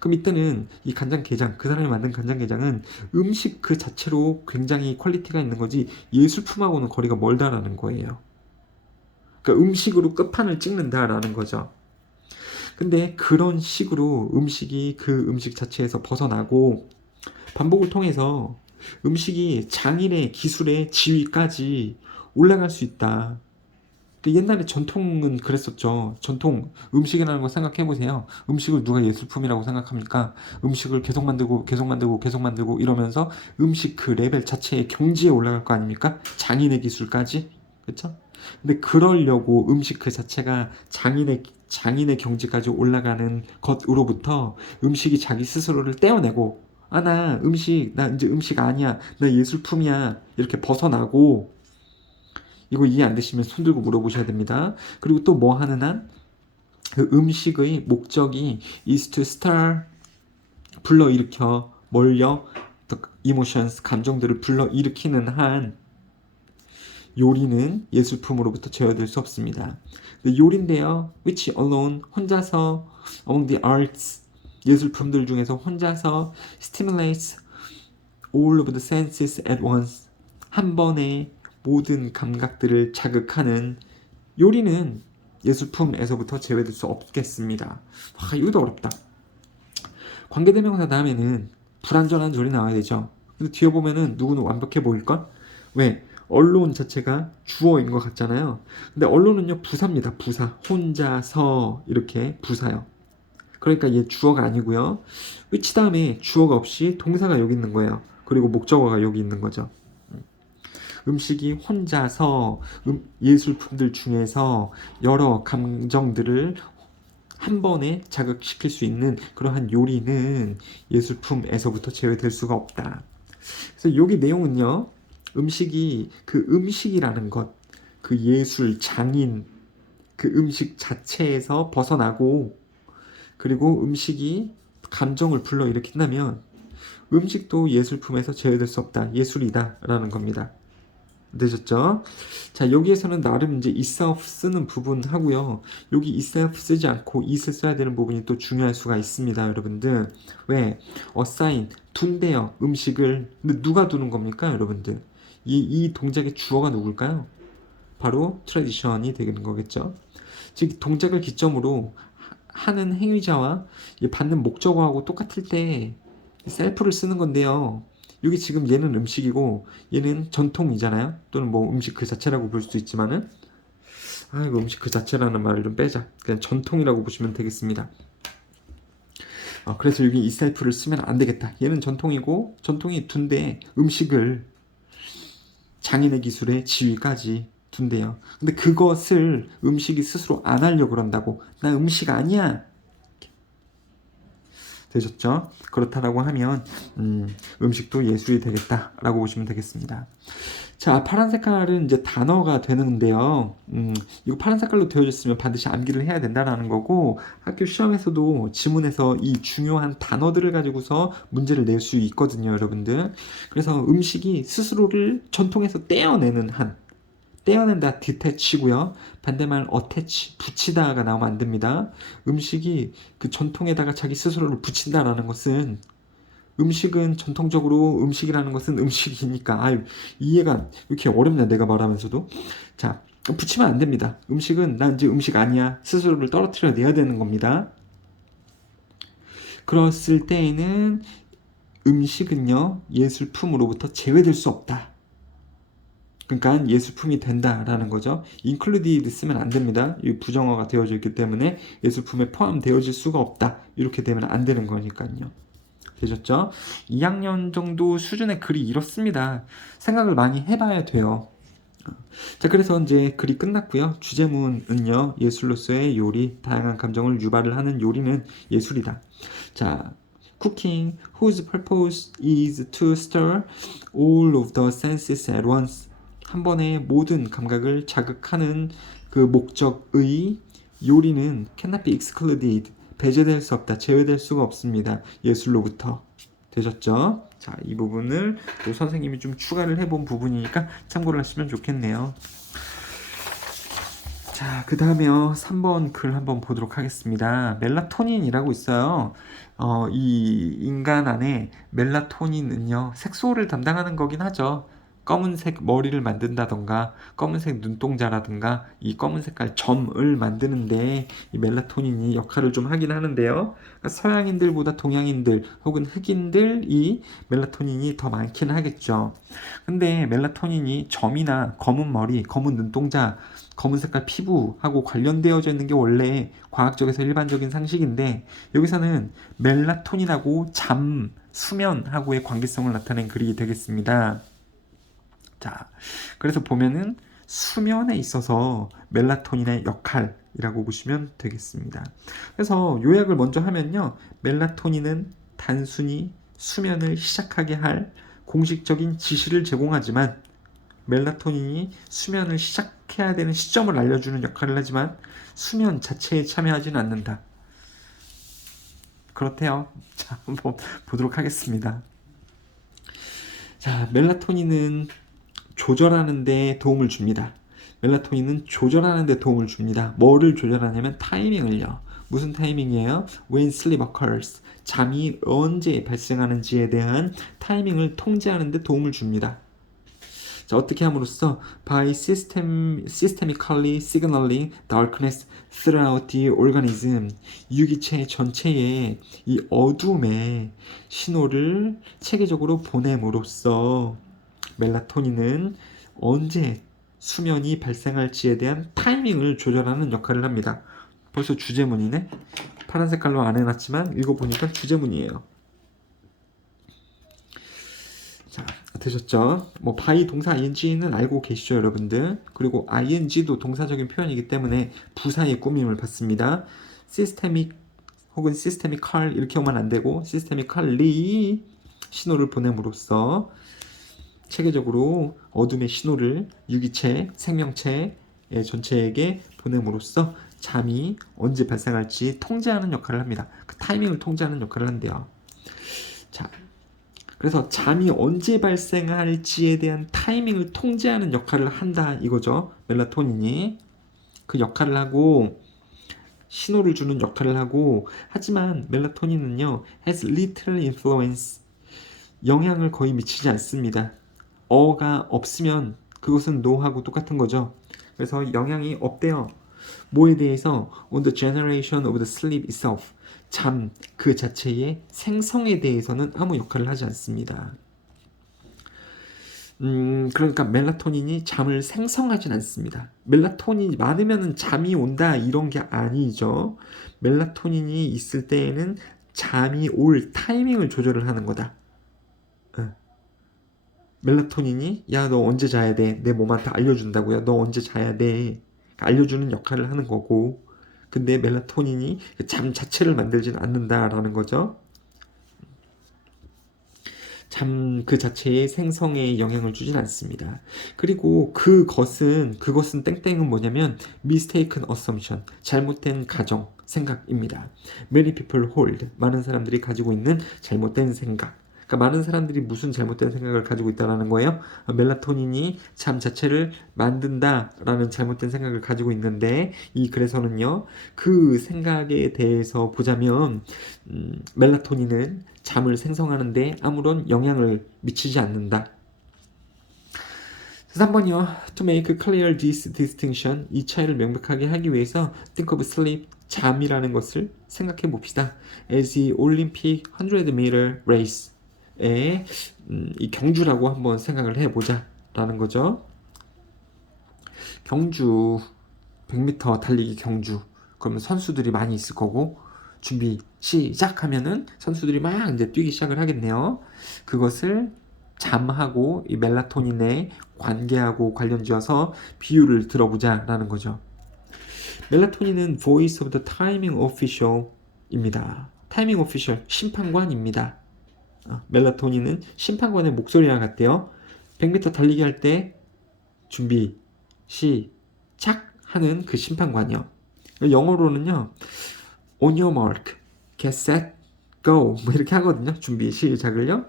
그럼 이때는 이 간장게장, 그 사람이 만든 간장게장은 음식 그 자체로 굉장히 퀄리티가 있는 거지 예술품하고는 거리가 멀다라는 거예요. 그러니까 음식으로 끝판을 찍는다라는 거죠. 근데 그런 식으로 음식이 그 음식 자체에서 벗어나고 반복을 통해서 음식이 장인의 기술의 지위까지 올라갈 수 있다. 옛날에 전통은 그랬었죠. 전통 음식이라는 거 생각해보세요. 음식을 누가 예술품이라고 생각합니까? 음식을 계속 만들고 이러면서 음식 그 레벨 자체의 경지에 올라갈 거 아닙니까? 장인의 기술까지. 그렇죠? 근데 그러려고 음식 그 자체가 장인의 경지까지 올라가는 것으로부터 음식이 자기 스스로를 떼어내고 나 이제 음식 아니야. 나 예술품이야. 이렇게 벗어나고, 이거 이해 안 되시면 손 들고 물어보셔야 됩니다. 그리고 또 뭐 하는 한, 그 음식의 목적이 is to stir, 불러일으켜, 몰려, the emotions, 감정들을 불러일으키는 한, 요리는 예술품으로부터 제어될 수 없습니다. 요리인데요, which alone, 혼자서, among the arts, 예술품들 중에서 혼자서 stimulates all of the senses at once, 한 번에 모든 감각들을 자극하는 요리는 예술품에서부터 제외될 수 없겠습니다. 이것도 어렵다. 관계대명사 다음에는 불완전한 조리 나와야 되죠. 근데 뒤에 보면은 누구는 완벽해 보일걸? 왜? 언론 자체가 주어인 것 같잖아요. 근데 언론은요, 부사입니다. 부사. 혼자서 이렇게 부사요. 그러니까 얘 주어가 아니고요. which 다음에 주어가 없이 동사가 여기 있는 거예요. 그리고 목적어가 여기 있는 거죠. 음식이 혼자서 예술품들 중에서 여러 감정들을 한 번에 자극시킬 수 있는 그러한 요리는 예술품에서부터 제외될 수가 없다. 그래서 여기 내용은요, 음식이 그 음식이라는 것, 그 예술 장인, 그 음식 자체에서 벗어나고, 그리고 음식이 감정을 불러일으킨다면 음식도 예술품에서 제외될 수 없다. 예술이다 라는 겁니다. 되셨죠? 자, 여기에서는 나름 이제 itself 쓰는 부분 하고요. 여기 itself 쓰지 않고 it을 써야 되는 부분이 또 중요할 수가 있습니다, 여러분들. 왜? assign, 둔대요, 음식을. 근데 누가 두는 겁니까, 여러분들? 이 동작의 주어가 누굴까요? 바로 tradition이 되는 거겠죠. 즉, 동작을 기점으로 하는 행위자와 받는 목적어하고 똑같을 때 셀프를 쓰는 건데요. 여기 지금 얘는 음식이고 얘는 전통이잖아요. 또는 뭐 음식 그 자체라고 볼 수도 있지만은, 이거 음식 그 자체라는 말을 좀 빼자. 그냥 전통이라고 보시면 되겠습니다. 그래서 여기 이 셀프를 쓰면 안 되겠다. 얘는 전통이고 전통이 둔데 음식을 장인의 기술의 지위까지 둔대요. 근데 그것을 음식이 스스로 안 하려고 그런다고. 나 음식 아니야. 되셨죠? 그렇다라고 하면 음식도 예술이 되겠다라고 보시면 되겠습니다. 자, 파란 색깔은 이제 단어가 되는데요. 이거 파란 색깔로 되어졌으면 반드시 암기를 해야 된다라는 거고, 학교 시험에서도 지문에서 이 중요한 단어들을 가지고서 문제를 낼 수 있거든요, 여러분들. 그래서 음식이 스스로를 전통에서 떼어내는 한, 떼어낸다 detach고요. 반대말 attach, 붙이다가 나오면 안 됩니다. 음식이 그 전통에다가 자기 스스로를 붙인다라는 것은, 음식은 전통적으로 음식이라는 것은 음식이니까, 이해가 이렇게 어렵냐 내가 말하면서도. 자, 붙이면 안 됩니다. 음식은 난 이제 음식 아니야, 스스로를 떨어뜨려 내야 되는 겁니다. 그랬을 때에는 음식은요, 예술품으로부터 제외될 수 없다. 그러니까 예술품이 된다라는 거죠. included 쓰면 안 됩니다. 이 부정어가 되어져 있기 때문에 예술품에 포함되어질 수가 없다. 이렇게 되면 안 되는 거니까요. 되셨죠? 2학년 정도 수준의 글이 이렇습니다. 생각을 많이 해봐야 돼요. 자, 그래서 이제 글이 끝났고요. 주제문은요, 예술로서의 요리, 다양한 감정을 유발을 하는 요리는 예술이다. 자, cooking, whose purpose is to stir all of the senses at once. 한 번에 모든 감각을 자극하는 그 목적의 요리는 cannot be excluded, 배제될 수 없다, 제외될 수가 없습니다. 예술로부터. 되셨죠? 자, 이 부분을 또 선생님이 좀 추가를 해본 부분이니까 참고를 하시면 좋겠네요. 자, 그 다음에 3번 글 한번 보도록 하겠습니다. 멜라토닌이라고 있어요. 이 인간 안에 멜라토닌은요, 색소를 담당하는 거긴 하죠. 검은색 머리를 만든다던가 검은색 눈동자라든가 이 검은 색깔 점을 만드는데 이 멜라토닌이 역할을 좀 하긴 하는데요. 그러니까 서양인들보다 동양인들 혹은 흑인들이 멜라토닌이 더 많긴 하겠죠. 근데 멜라토닌이 점이나 검은 머리, 검은 눈동자, 검은 색깔 피부하고 관련되어져 있는 게 원래 과학적에서 일반적인 상식인데, 여기서는 멜라토닌하고 잠, 수면하고의 관계성을 나타낸 글이 되겠습니다. 자, 그래서 보면은 수면에 있어서 멜라토닌의 역할이라고 보시면 되겠습니다. 그래서 요약을 먼저 하면요, 멜라토닌은 단순히 수면을 시작하게 할 공식적인 지시를 제공하지만 멜라토닌이 수면을 시작해야 되는 시점을 알려주는 역할을 하지만 수면 자체에 참여하지는 않는다. 그렇대요. 자, 한번 보도록 하겠습니다. 자, 멜라토닌은 조절하는 데 도움을 줍니다. 멜라토닌은 조절하는 데 도움을 줍니다. 뭐를 조절하냐면 타이밍을요. 무슨 타이밍이에요? When sleep occurs. 잠이 언제 발생하는지에 대한 타이밍을 통제하는 데 도움을 줍니다. 자, 어떻게 함으로써 by systemically signaling darkness throughout the organism, 유기체 전체에 이 어둠의 신호를 체계적으로 보냄으로써 멜라토닌은 언제 수면이 발생할지에 대한 타이밍을 조절하는 역할을 합니다. 벌써 주제문이네. 파란 색깔로 안 해놨지만 읽어보니까 주제문이에요. 자, 되셨죠? 뭐 by 동사 ing는 알고 계시죠, 여러분들? 그리고 ing도 동사적인 표현이기 때문에 부사의 꾸밈을 받습니다. systemic 혹은 systemical 이렇게 하면 안 되고 systemically 신호를 보냄으로써 체계적으로 어둠의 신호를 유기체, 생명체 전체에게 보냄으로써 잠이 언제 발생할지 통제하는 역할을 합니다. 그 타이밍을 통제하는 역할을 한대요. 자, 그래서 잠이 언제 발생할지에 대한 타이밍을 통제하는 역할을 한다 이거죠. 멜라토닌이 그 역할을 하고 신호를 주는 역할을 하고, 하지만 멜라토닌은요 has little influence, 영향을 거의 미치지 않습니다. 어가 없으면 그것은 no하고 똑같은 거죠. 그래서 영향이 없대요. 뭐에 대해서? On the generation of the sleep itself, 잠 그 자체의 생성에 대해서는 아무 역할을 하지 않습니다. 그러니까 멜라토닌이 잠을 생성하진 않습니다. 멜라토닌이 많으면 잠이 온다 이런 게 아니죠. 멜라토닌이 있을 때에는 잠이 올 타이밍을 조절을 하는 거다. 멜라토닌이 야, 너 언제 자야 돼? 내 몸한테 알려준다고요. 너 언제 자야 돼? 알려주는 역할을 하는 거고, 근데 멜라토닌이 잠 자체를 만들진 않는다라는 거죠. 잠 그 자체의 생성에 영향을 주진 않습니다. 그리고 그것은 땡땡은 뭐냐면 mistaken assumption, 잘못된 가정, 생각입니다. Many people hold, 많은 사람들이 가지고 있는 잘못된 생각. 그러니까 많은 사람들이 무슨 잘못된 생각을 가지고 있다는 거예요? 멜라토닌이 잠 자체를 만든다라는 잘못된 생각을 가지고 있는데, 이 글에서는요 그 생각에 대해서 보자면 멜라토닌은 잠을 생성하는데 아무런 영향을 미치지 않는다. 3번이요. To make clear this distinction, 이 차이를 명백하게 하기 위해서 think of sleep, 잠이라는 것을 생각해 봅시다. As the Olympic 100m race, 이 경주라고 한번 생각을 해보자 라는 거죠. 경주 100m 달리기 경주, 그러면 선수들이 많이 있을 거고 준비 시작하면은 선수들이 막 이제 뛰기 시작을 하겠네요. 그것을 잠하고 이 멜라토닌의 관계하고 관련지어서 비유를 들어보자 라는 거죠. 멜라토닌은 voice of the timing official 입니다. 타이밍 오피셜, 심판관입니다. 멜라토닌은 심판관의 목소리와 같대요. 100m 달리기 할 때 준비 시작 하는 그 심판관이요. 영어로는요 on your mark, get set, go 뭐 이렇게 하거든요. 준비 시작을요.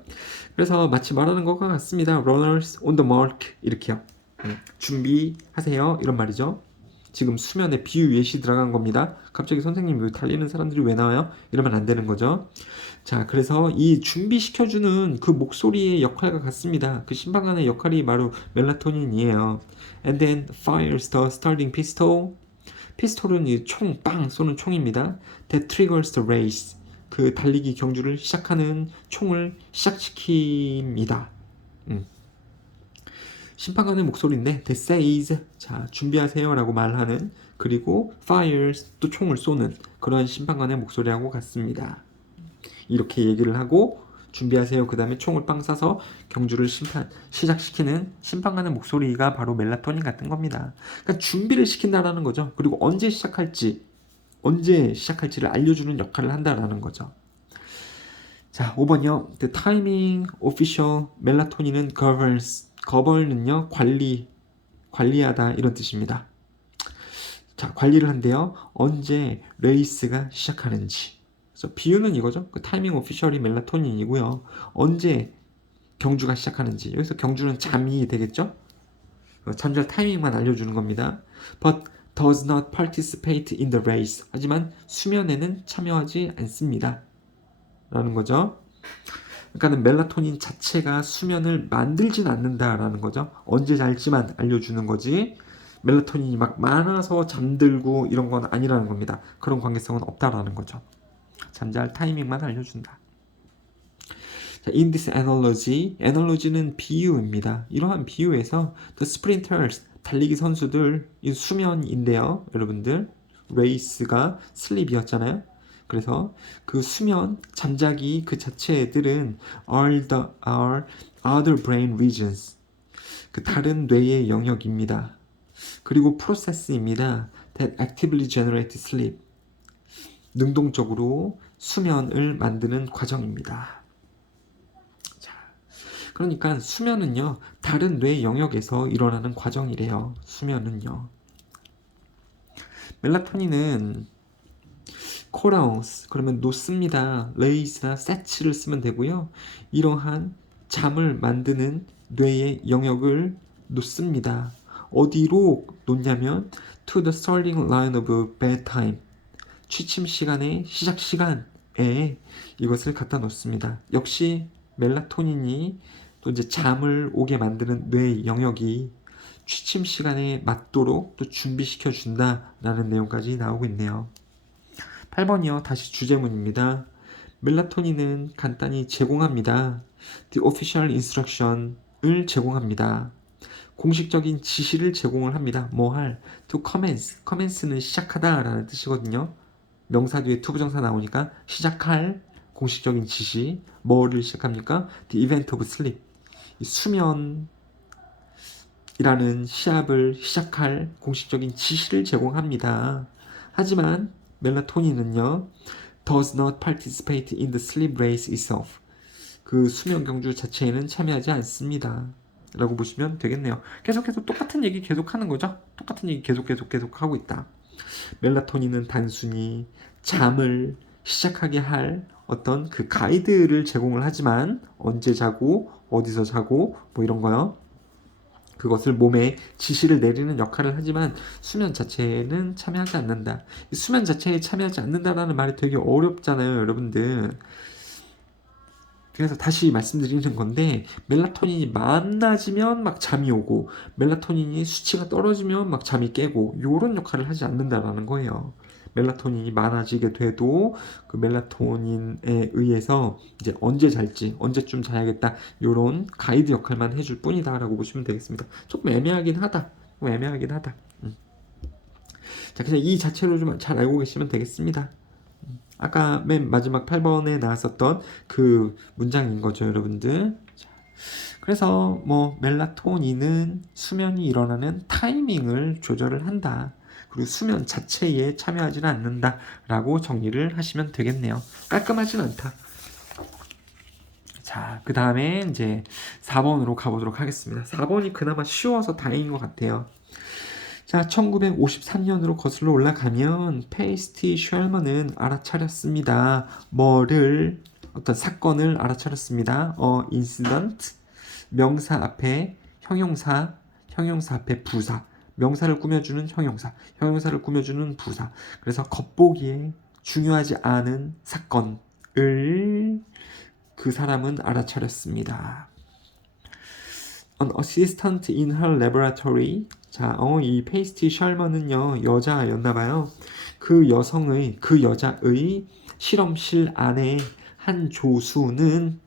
그래서 마치 말하는 것과 같습니다. runners on the mark 이렇게요. 준비하세요 이런 말이죠. 지금 수면에 비유 예시 들어간 겁니다. 갑자기 선생님 달리는 사람들이 왜 나와요? 이러면 안 되는 거죠. 자, 그래서 이 준비시켜주는 그 목소리의 역할과 같습니다. 그 심판관의 역할이 바로 멜라토닌이에요. And then fires the starting pistol. 피스톨은 이 총, 빵 쏘는 총입니다. That triggers the race. 그 달리기 경주를 시작하는 총을 시작시킵니다. 심판관의 목소리인데 That says, 자, 준비하세요 라고 말하는, 그리고 fires, 또 총을 쏘는 그런 심판관의 목소리하고 같습니다. 이렇게 얘기를 하고 준비하세요 그 다음에 총을 빵 쏴서 경주를 시작시키는 심판관의 목소리가 바로 멜라토닌 같은 겁니다. 그러니까 준비를 시킨다라는 거죠. 그리고 언제 시작할지를 알려주는 역할을 한다라는 거죠. 자, 5번이요. The timing official melatonin은 govern은요, 관리하다 이런 뜻입니다. 자, 관리를 한대요. 언제 레이스가 시작하는지. 그래서 비유는 이거죠. 그 타이밍 오피셜이 멜라토닌이고요. 언제 경주가 시작하는지. 여기서 경주는 잠이 되겠죠? 잠잘 타이밍만 알려주는 겁니다. But does not participate in the race. 하지만 수면에는 참여하지 않습니다. 라는 거죠. 그러니까 멜라토닌 자체가 수면을 만들진 않는다라는 거죠. 언제 잘지만 알려주는 거지. 멜라토닌이 막 많아서 잠들고 이런 건 아니라는 겁니다. 그런 관계성은 없다라는 거죠. 잠잘 타이밍만 알려준다. 자, in this analogy는 비유입니다. 이러한 비유에서 the sprinters, 달리기 선수들, 이 수면인데요. 여러분들, race가 sleep이었잖아요. 그래서 그 수면, 잠자기 그 자체들은 are other brain regions, 그 다른 뇌의 영역입니다. 그리고 process입니다. that actively generate sleep, 능동적으로 수면을 만드는 과정입니다. 자, 그러니까 수면은요, 다른 뇌 영역에서 일어나는 과정이래요. 수면은요. 멜라토닌은 코라우스, 그러면 놓습니다. 레이스나 세츠를 쓰면 되고요. 이러한 잠을 만드는 뇌의 영역을 놓습니다. 어디로 놓냐면 to the starting line of bedtime, 취침 시간의 시작 시간에 이것을 갖다 놓습니다. 역시 멜라토닌이 또 이제 잠을 오게 만드는 뇌 영역이 취침 시간에 맞도록 또 준비시켜 준다라는 내용까지 나오고 있네요. 8번이요. 다시 주제문입니다. 멜라토닌은 간단히 제공합니다. The official instruction을 제공합니다. 공식적인 지시를 제공을 합니다. 뭐 할? To commence는 시작하다 라는 뜻이거든요. 명사 뒤에 투부정사 나오니까 시작할 공식적인 지시. 뭐를 시작합니까? The event of sleep, 수면이라는 시합을 시작할 공식적인 지시를 제공합니다. 하지만 멜라토닌은요, does not participate in the sleep race itself, 그 수면 경주 자체에는 참여하지 않습니다. 라고 보시면 되겠네요. 계속해서 똑같은 얘기 계속하는 거죠. 똑같은 얘기 계속 하고 있다. 멜라토닌은 단순히 잠을 시작하게 할 어떤 그 가이드를 제공을 하지만 언제 자고 어디서 자고 뭐 이런 거요. 그것을 몸에 지시를 내리는 역할을 하지만 수면 자체에는 참여하지 않는다. 수면 자체에 참여하지 않는다라는 말이 되게 어렵잖아요, 여러분들. 그래서 다시 말씀드리는 건데, 멜라토닌이 많아지면 막 잠이 오고 멜라토닌이 수치가 떨어지면 막 잠이 깨고 요런 역할을 하지 않는다라는 거예요. 멜라토닌이 많아지게 돼도 그 멜라토닌에 의해서 이제 언제 잘지, 언제쯤 자야겠다 요런 가이드 역할만 해줄 뿐이다 라고 보시면 되겠습니다. 조금 애매하긴 하다. 자, 그냥 이 자체로 좀 잘 알고 계시면 되겠습니다. 아까 맨 마지막 8번에 나왔었던 그 문장인 거죠, 여러분들. 그래서 뭐 멜라토닌은 수면이 일어나는 타이밍을 조절을 한다. 그리고 수면 자체에 참여하지는 않는다라고 정리를 하시면 되겠네요. 깔끔하진 않다. 자, 그 다음에 이제 4번으로 가보도록 하겠습니다. 4번이 그나마 쉬워서 다행인 것 같아요. 자, 1953년으로 거슬러 올라가면 페이스티 셜먼은 알아차렸습니다. 어떤 사건을 알아차렸습니다. incident, 명사 앞에 형용사 앞에 부사, 명사를 꾸며주는 형용사를 꾸며주는 부사. 그래서 겉보기에 중요하지 않은 사건을 그 사람은 알아차렸습니다. An assistant in her laboratory. 자, 이 페이스티 셜먼은요, 여자였나봐요. 그 여자의 실험실 안에 한 조수는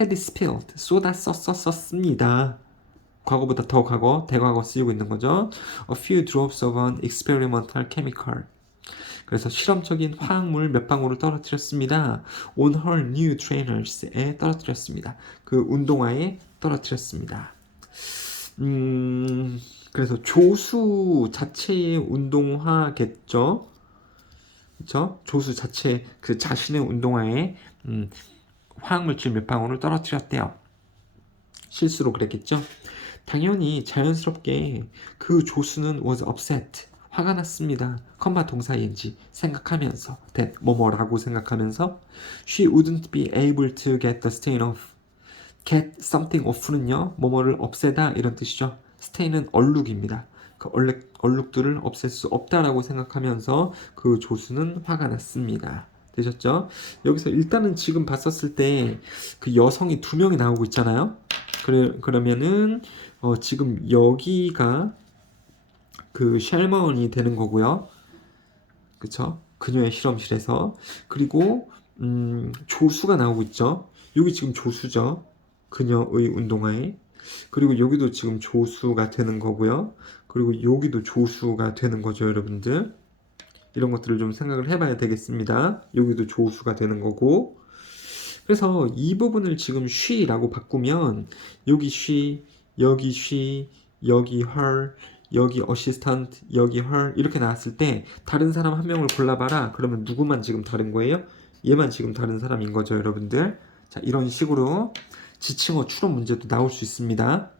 had spilled, 쏟았었습니다. 과거보다 더 과거, 대과거 쓰이고 있는 거죠. A few drops of an experimental chemical. 그래서 실험적인 화학물 몇 방울을 떨어뜨렸습니다. On her new trainers에 떨어뜨렸습니다. 그 운동화에 떨어뜨렸습니다. 그래서 조수 자체의 운동화겠죠. 그렇죠? 조수 자체 그 자신의 운동화에 화학물질 몇 방울을 떨어뜨렸대요. 실수로 그랬겠죠? 당연히 자연스럽게 그 조수는 was upset. 화가 났습니다. 컴마 동사 ing 생각하면서 that 뭐뭐라고 생각하면서 she wouldn't be able to get the stain off. get something off는요 뭐뭐를 없애다 이런 뜻이죠. stain은 얼룩입니다. 그 얼룩들을 없앨 수 없다라고 생각하면서 그 조수는 화가 났습니다. 되셨죠? 여기서 일단은 지금 봤었을 때 그 여성이 두 명이 나오고 있잖아요. 그러면은 지금 여기가 그 샬먼이 되는 거고요. 그쵸? 그녀의 실험실에서. 그리고 조수가 나오고 있죠. 여기 지금 조수죠. 그녀의 운동화에. 그리고 여기도 지금 조수가 되는 거고요. 그리고 여기도 조수가 되는 거죠, 여러분들. 이런 것들을 좀 생각을 해봐야 되겠습니다. 여기도 조수가 되는 거고. 그래서 이 부분을 지금 she라고 바꾸면 여기 she, 여기 she, 여기 her, 여기 assistant, 여기 her 이렇게 나왔을 때 다른 사람 한 명을 골라봐라. 그러면 누구만 지금 다른 거예요? 얘만 지금 다른 사람인 거죠, 여러분들. 자, 이런 식으로 지칭어 추론 문제도 나올 수 있습니다.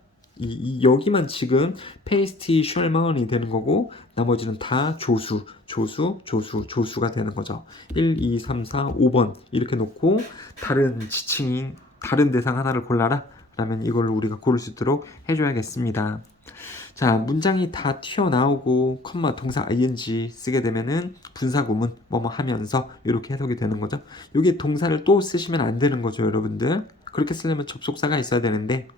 여기만 지금 페이스티 셜먼이 되는 거고 나머지는 다 조수가 되는 거죠. 1, 2, 3, 4, 5번 이렇게 놓고 다른 지칭인 다른 대상 하나를 골라라 라면 이걸로 우리가 고를 수 있도록 해줘야겠습니다. 자, 문장이 다 튀어나오고 컴마 동사 ing 쓰게 되면은 분사구문 뭐뭐 하면서 이렇게 해석이 되는 거죠. 여기 동사를 또 쓰시면 안 되는 거죠, 여러분들. 그렇게 쓰려면 접속사가 있어야 되는데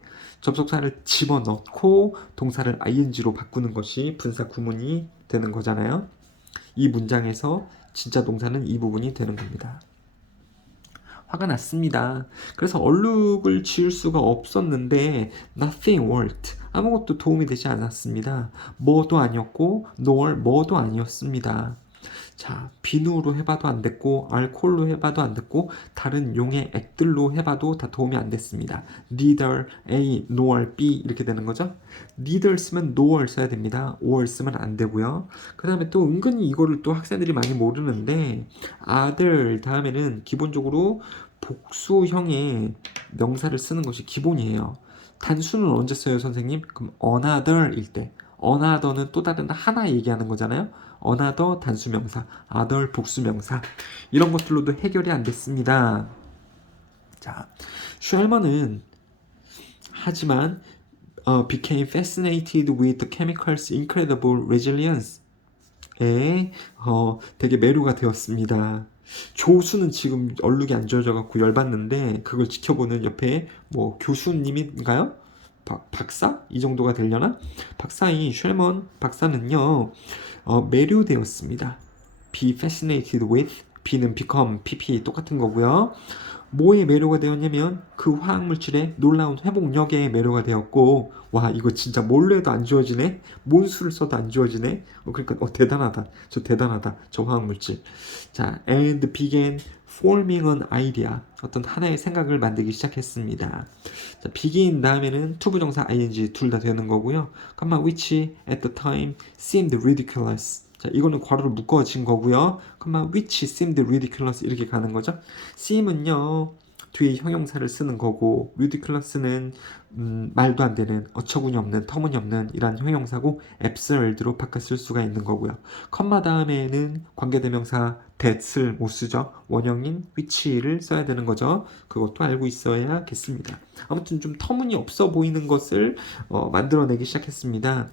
접속사를 집어넣고 동사를 ing로 바꾸는 것이 분사 구문이 되는 거잖아요. 이 문장에서 진짜 동사는 이 부분이 되는 겁니다. 화가 났습니다. 그래서 얼룩을 지울 수가 없었는데 nothing worked. 아무것도 도움이 되지 않았습니다. 뭐도 아니었고 nor 뭐도 아니었습니다. 자, 비누로 해봐도 안 됐고 알코올로 해봐도 안 됐고 다른 용의 액들로 해봐도 다 도움이 안 됐습니다. neither A nor B 이렇게 되는 거죠. neither 쓰면 nor 써야 됩니다. or 쓰면 안 되고요. 그 다음에 또 은근히 이거를 또 학생들이 많이 모르는데 other 다음에는 기본적으로 복수형의 명사를 쓰는 것이 기본이에요. 단수는 언제 써요, 선생님? 그럼 another일 때. another는 또 다른 하나 얘기하는 거잖아요. another 단수명사, other 복수명사 이런 것들로도 해결이 안 됐습니다. 자, 셜먼은 하지만 became fascinated with the chemical's incredible resilience에 되게 매료가 되었습니다. 조수는 지금 얼룩이 안 지워져 갖고 열받는데 그걸 지켜보는 옆에 뭐 교수님인가요? 박사? 이 정도가 되려나? 박사인 셜먼 박사는요 매료되었습니다. be fascinated with be는 become, pp 똑같은 거고요. 뭐에 매료가 되었냐면 그 화학물질의 놀라운 회복력에 매료가 되었고 와 이거 진짜 뭘로 해도 안 지워지네? 뭔 수를 써도 안 지워지네? 그러니까 대단하다. 저 대단하다. 저 화학물질. 자, and began forming an idea. 어떤 하나의 생각을 만들기 시작했습니다. 자, begin 다음에는 투부정사 ing 둘 다 되는 거고요. which at the time seemed ridiculous. 자, 이거는 괄호를 묶어진 거고요. which seemed ridiculous 이렇게 가는 거죠. seem은요 뒤에 형용사를 쓰는 거고 ridiculous는 말도 안 되는 어처구니 없는 터무니없는 이란 형용사고 absurd로 바꿔 쓸 수가 있는 거고요. 컴마 다음에는 관계대명사 that을 못 쓰죠. 원형인 which를 써야 되는 거죠. 그것도 알고 있어야겠습니다. 아무튼 좀 터무니없어 보이는 것을 만들어내기 시작했습니다.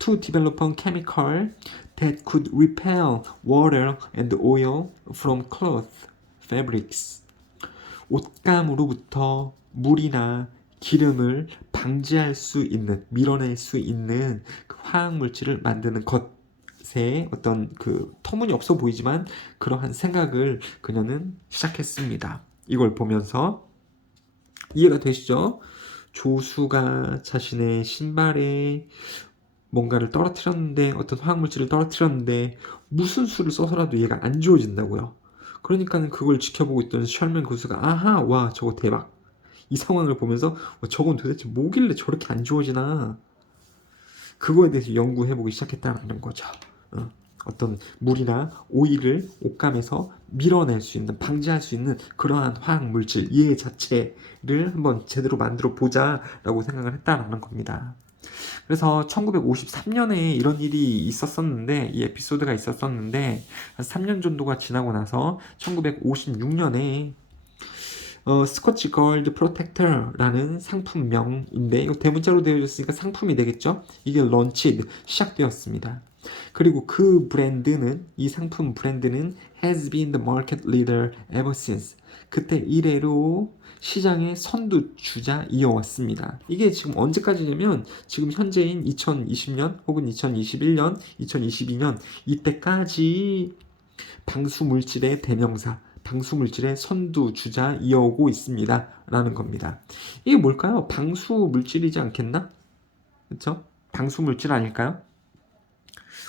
To develop a chemical that could repel water and oil from cloth fabrics. 옷감으로부터 물이나 기름을 방지할 수 있는, 밀어낼 수 있는 그 화학물질을 만드는 것에 어떤 그 터무니없어 보이지만 그러한 생각을 그녀는 시작했습니다. 이걸 보면서 이해가 되시죠? 조수가 자신의 신발에 뭔가를 떨어뜨렸는데 어떤 화학물질을 떨어뜨렸는데 무슨 수를 써서라도 얘가 안 지워진다고요. 그러니까는 그걸 지켜보고 있던 셜맨 교수가 아하 와 저거 대박 이 상황을 보면서 저건 도대체 뭐길래 저렇게 안 지워지나 그거에 대해서 연구해보기 시작했다는 거죠. 어떤 물이나 오일을 옷감에서 밀어낼 수 있는, 방지할 수 있는 그러한 화학 물질 얘 자체를 한번 제대로 만들어 보자라고 생각을 했다라는 겁니다. 그래서 1953년에 이런 일이 있었었는데, 이 에피소드가 있었었는데, 한 3년 정도가 지나고 나서 1956년에 스코치 걸드 프로텍터라는 상품명인데, 이거 대문자로 되어졌으니까 상품이 되겠죠? 이게 런치 시작되었습니다. 그리고 그 브랜드는, 이 상품 브랜드는 has been the market leader ever since. 그때 이래로 시장의 선두주자 이어왔습니다. 이게 지금 언제까지냐면 지금 현재인 2020년 혹은 2021년, 2022년 이때까지 방수물질의 대명사, 방수물질의 선두주자 이어오고 있습니다. 라는 겁니다. 이게 뭘까요? 방수물질이지 않겠나? 그쵸? 방수물질 아닐까요?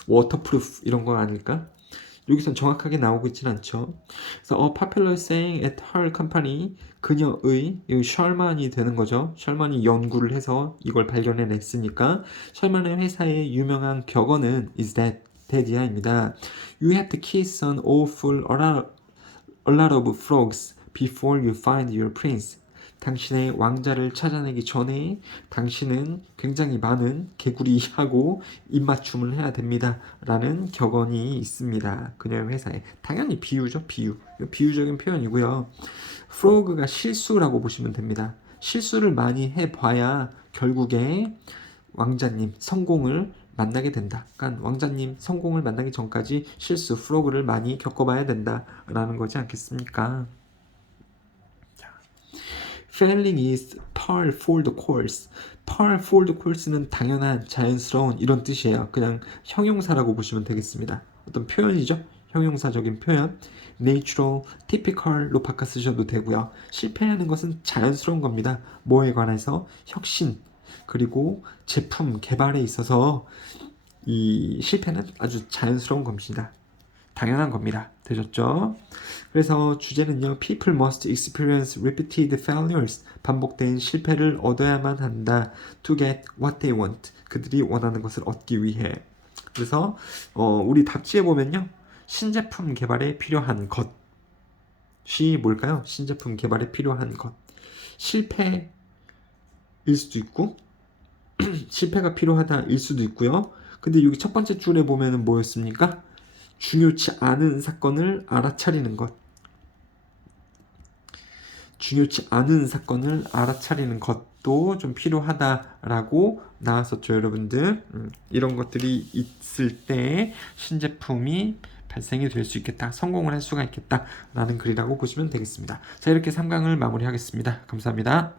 워터프루프 이런 거 아닐까? 여기선 정확하게 나오고 있진 않죠. 그래서 a popular saying at her company, 그녀의 셜만이 되는 거죠. 셜만이 연구를 해서 이걸 발견해냈으니까 셜만의 회사의 유명한 격언은 is that 이하입니다. You have to kiss an awful a lot of frogs before you find your prince. 당신의 왕자를 찾아내기 전에 당신은 굉장히 많은 개구리하고 입맞춤을 해야 됩니다. 라는 격언이 있습니다. 그녀의 회사에. 당연히 비유죠. 비유적인 표현이고요. frog가 실수라고 보시면 됩니다. 실수를 많이 해봐야 결국에 왕자님 성공을 만나게 된다. 그러니까 왕자님 성공을 만나기 전까지 실수, 프로그를 많이 겪어봐야 된다라는 거지 않겠습니까? Failing is par for the course. par for the course는 당연한, 자연스러운 이런 뜻이에요. 그냥 형용사라고 보시면 되겠습니다. 어떤 표현이죠. 형용사적인 표현. natural, typical로 바꿔 쓰셔도 되고요. 실패하는 것은 자연스러운 겁니다. 뭐에 관해서? 혁신, 그리고 제품 개발에 있어서 이 실패는 아주 자연스러운 겁니다. 당연한 겁니다. 되셨죠? 그래서 주제는요. People must experience repeated failures. 반복된 실패를 얻어야만 한다. To get what they want. 그들이 원하는 것을 얻기 위해. 그래서 우리 답지에 보면요. 신제품 개발에 필요한 것이 뭘까요? 신제품 개발에 필요한 것. 실패일 수도 있고 실패가 필요하다일 수도 있고요. 근데 여기 첫 번째 줄에 보면은 뭐였습니까? 중요치 않은 사건을 알아차리는 것. 중요치 않은 사건을 알아차리는 것도 좀 필요하다라고 나왔었죠, 여러분들. 이런 것들이 있을 때 신제품이 발생이 될 수 있겠다, 성공을 할 수가 있겠다라는 글이라고 보시면 되겠습니다. 자, 이렇게 3강을 마무리하겠습니다. 감사합니다.